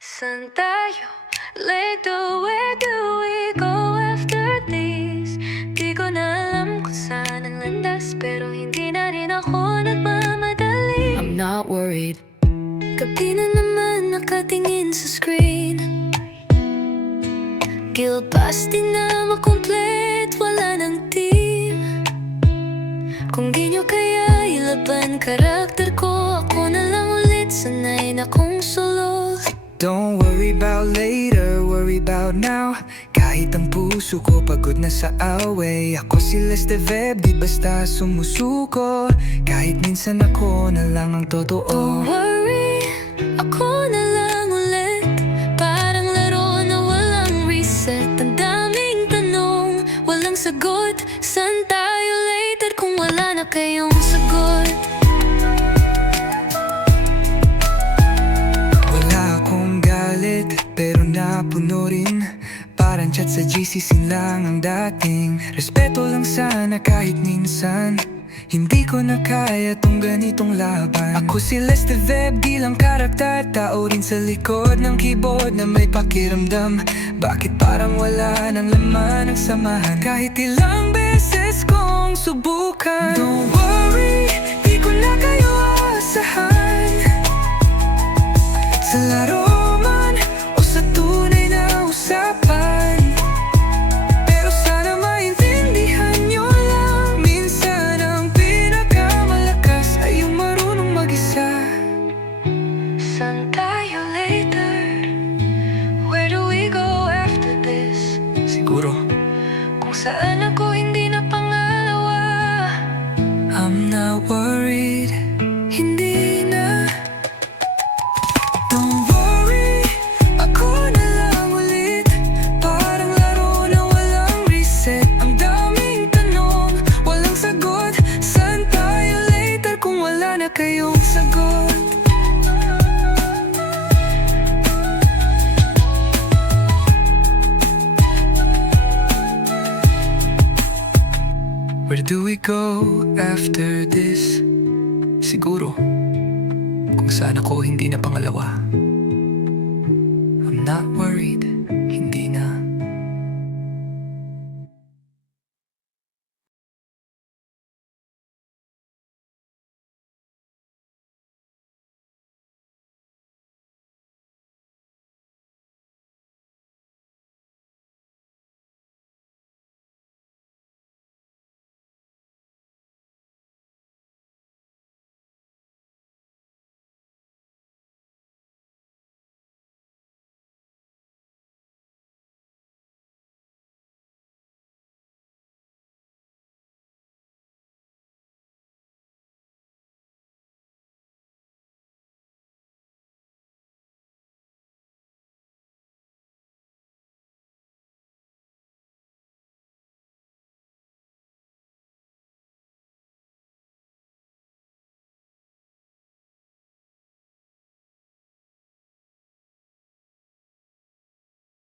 Saan tayo later? Where do we go after this? Di ko na alam kung saan ang landas, pero hindi na rin ako nagmamadali. I'm not worried. Gabi na naman nakatingin sa screen. Guild pass di na makomplete, wala ng team. Kung di nyo kaya ilaban karakter ko, ako na lang ulit, sanay na kong solo. Don't worry about later, worry about now. Kahit ang puso ko pagod na sa away, ako si Lesteveb, di basta sumusuko. Kahit minsan ako na lang ang totoo. Don't worry, ako na lang ulit. Parang laro na walang reset. Ang daming tanong, walang sagot. Saan tayo later kung wala na kayong sagot? Pero napuno rin, parang chat sa GC lang ang dating. Respeto lang sana kahit minsan hindi ko na kaya tong ganitong laban. Ako si Lesteveb, di lang karakter, tao rin sa likod ng keyboard na may pakiramdam. Bakit parang wala ng laman ng samahan? Kahit ilang beses kong subukan. Don't worry, di ko na kayo aasahan. Sa laro kung saan ako hindi na pangalawa. I'm not worried, hindi na. Don't worry, ako na lang ulit. Parang laro na walang reset. Ang daming tanong, walang sagot. Saan tayo later kung wala na kayong sagot? Where do we go after this? Siguro kung saan ako hindi na pangalawa.